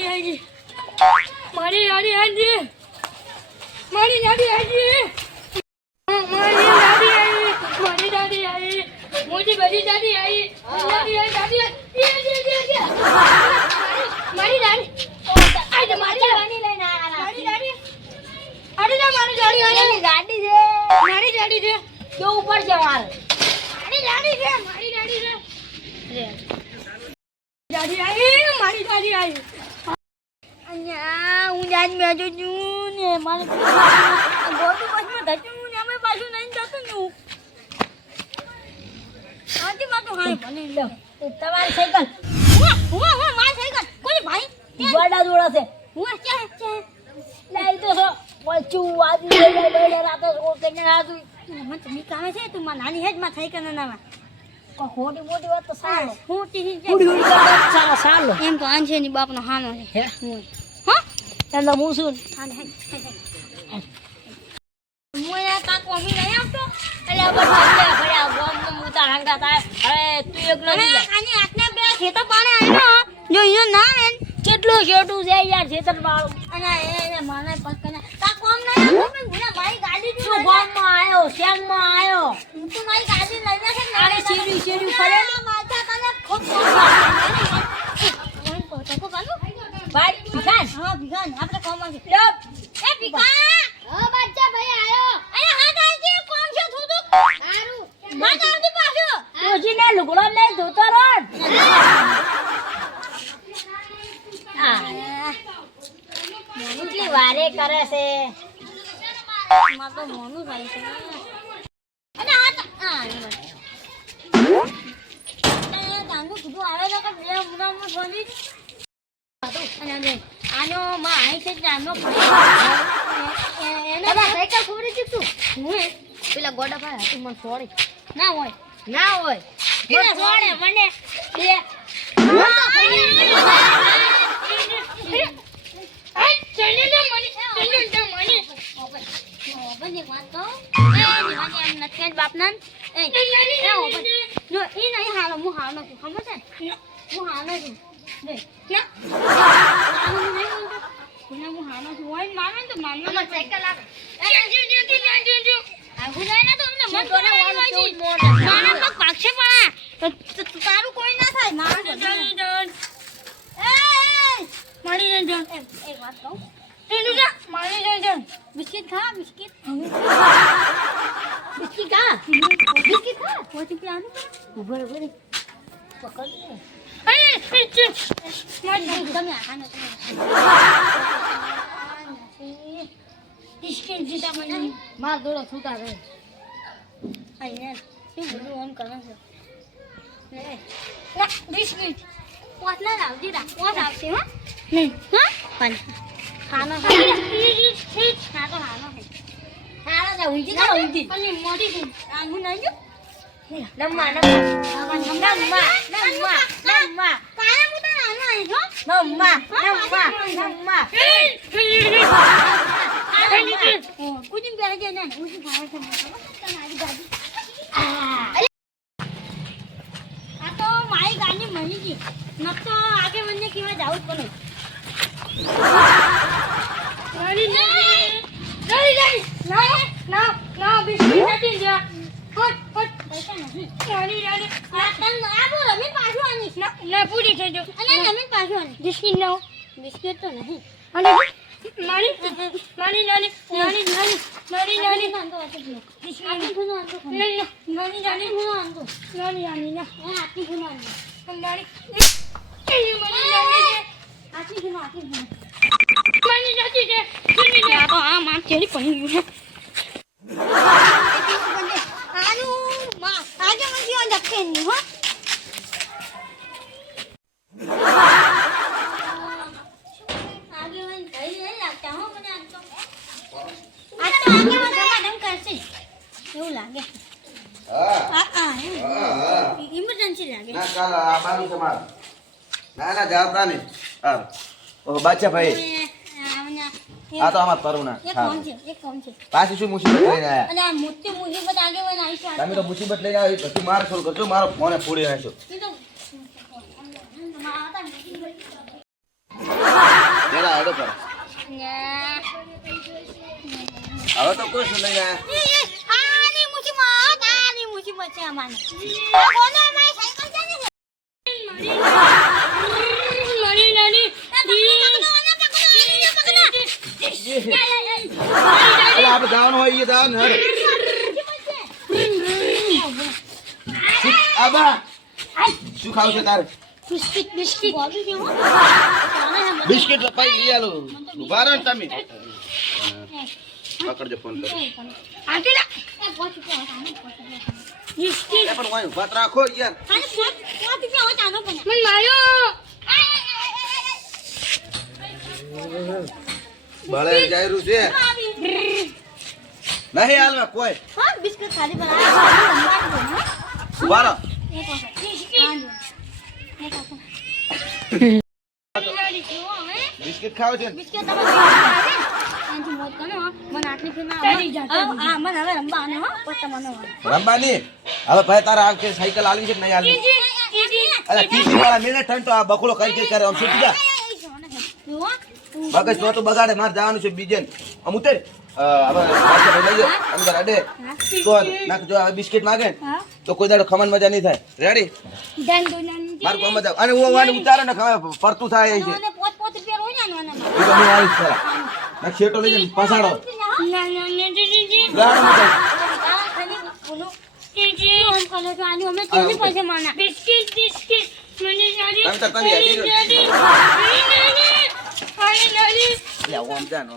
મારી ગાડી આવી મારી ગાડી આવી મારી ગાડી આવી મોટી બધી ગાડી આવી ગાડી મારી ગાડી આઈ મારી ગાડી લઈને આયા મારી ગાડી અરે ના મારી ગાડી આવી ગાડી છે મારી ગાડી છે કે ઉપર છે માર મારી ગાડી છે રે ગાડી આવી મારી ગાડી આવી અહીંયા હું જાન બેજો છું ને મારે ગોટુ બસમાં ધચું ને અમે પાછું નહીં જતું ને હું આજી માં તો હાય મને લો તમારી સાયકલ હું મારી સાયકલ કોઈ ભાઈ ગોડા જોડા છે હું કે લઈ તો પચું આજી લઈ રાતો કે રાતો મને તમે કામે છે તું માં નાની હેજ માં સાયકલ ના નામાં ખોટી મોટી વાત તો સાલો ખોટી સાલો એમ તો આંછે ની બાપ નો હાનો છે હા તને મૂસું હાને મોયા કાકો મી નહીં આવતો એટલે બધા ભડ્યા ગોમ નો મુતા હંગા થાય હવે તું એકલો જ આની આટને બે ખેતો પાણે આયો જો ઈનો ના હે કેટલું છેટું છે યાર ખેતર વાળું અને એ માને પકને તા કોમ નહીં આવતો મે મારી ગાડી થી ગોમ માં આયો શેમ માં આયો તું મારી ગાડી લઈને છે નારે સીડી ફરે માતા તને ખૂબ ભાઈ ભીખાન હા ભીખાન આપણે કોમ માં છે લો એ ભીખાન હા બચ્ચા ભાઈ આયો અરે હા દાદી કોમ છે થોડું સારું માં આવતી પાછો ઓજીને લુગડો લઈ ધોતો રોડ મોનુટલી વારે કરે છે માં તો મોનું થાય છે અને આ તાંગુ કીધું આવે તો કે બે મુનામાં ફોની અને આનો માં આઈ છે આનો એને સાયકલ ખોરી દીધું હું પેલા ગોડા ભાઈ હતું મને છોડી ના હોય મને છોડે મને બે બાપના જો એ નહીં હાલો હું હાલો છું ખબર છે હું હાલો છું હું હાલો છું હોય માને તો માનવા સાયકલ આવે તારું કોઈ ના થાય મારી એક વાત કહું મારી બિસ્કિટ ખા બિસ્કિટ ખા પોતી પીવાનું ઉભર પકડ તમે આને બિસ્કિટ જીતા મને માર દોડો છૂટા રહે અહીંયા શું બધું ઓન કરે છે ના બિસ્કિટ પોત ના લાવજી રા પોત આવશે હા નહીં હા પણ ખાનો તો ખાનો હે ખાના જા ઉંજી ના ઉંજી પણ મોટી છે આંગુ નહીં જો નમ્મા કાલે મુ તો નાનો હે જો નમ્મા કુછ બેરે જે ના ઉસી ખાવા છે તમારી ગાડી આ તો મારી ગાડી મળી ગઈ ન તો આગે મને કેવા જાવું પડે ના બિસ્કિટ નથી જો હટ પૈસા નથી આ બોલો મે પાછું આની ના પૂરી થઈ જો અને તમે પાછું આની બિસ્કિટ નો બિસ્કિટ તો નહીં અને મારી નાની બિસ્કિટ આની ખૂનો આંતો નાની ના આની ખૂનો આંતો નાની આથી ખૂનો માની જાતી છે આ તો આ માં ચેરી પડી ગયું છે આનું માં આજે મને જીવન દક્કે ની હો આગે મને ભાઈ નહીં લાગતા હો મને આ તો આગે મને સમાધાન કરશે એવું લાગે હા ઇમરજન્સી લાગે ના ચાલ આ બાજુ સમાર ના જવાબદાર નહીં ઓ બાદશાહ ભાઈ આ તો અમાર તરુણા એક કોમ છે પાછી શું મુસીબત લઈને આયા અને આ મોટી મુસીબત આગે વન આવી છે તમે તો મુસીબત લઈને આવી પછી માર છોડ કરજો મારો ફોને ફોડી નાખ્યો ઈ તો માતા પેલા હેડો કરો હવે તો કોઈ શું નહીં આની મુસીબત છે અમારે આ કોનો અમારી સાયકલ છે ને મારી નાની આપણે જવાનું હોય એ જવાનું હેડો આબા શું ખાવ છે તારે બિસ્કિટ બિસ્કિટ લપાઈ લઈ આલો ઉભા રહો ને તમે પકડજો ફોન કરો આટી ના બિસ્કિટ પણ વાય ઉભા જ રાખો યાર ખાલી પોત કે હોત આનો પણ મન માર્યો બળે જાયરું છે નહીં હાલવા કોઈ હા બિસ્કિટ ખાલી બનાવ્યા ઉભા રહો બિસ્કિટ ખાવ છે ને? બિસ્કિટ તમે એનથી મોત કરો મને આટલી ફીમાં આ મને હવે રંબાને હો પોતા મને રંબાની હવે ભાઈ તારા આ વખતે સાયકલ આલી છે કે નહીં આલી અરે 30 વાળા મિનિટ થઈને તો આ બકુલો કરી કરે આમ છૂટી જા મગજ તો બગાડે માર જવાનું છે બીજે આમ ઉતર હવે પાછા ભાઈ લઈ જાઓ અંદર અડે તો નાખ જો આ બિસ્કિટ માંગે તો કોઈ દાડો ખમણ મજા નહીં થાય રેડી મારું કામ મજા અને હું વાને ઉતારે ને ખબર પડતું થાય છે અને પોત પોત રૂપિયા હોય ને મને એ તો હું આવીશ ખરા ના છેટો લઈ જઈને પસાડો ના જીજી ગાડો મત ખાલી બોલો જીજી હમ કલો તો આની અમે કેવી પૈસે માના બિસ્કિટ મને નાની તમે તો કરી હતી નાની લે ઓમ જાનો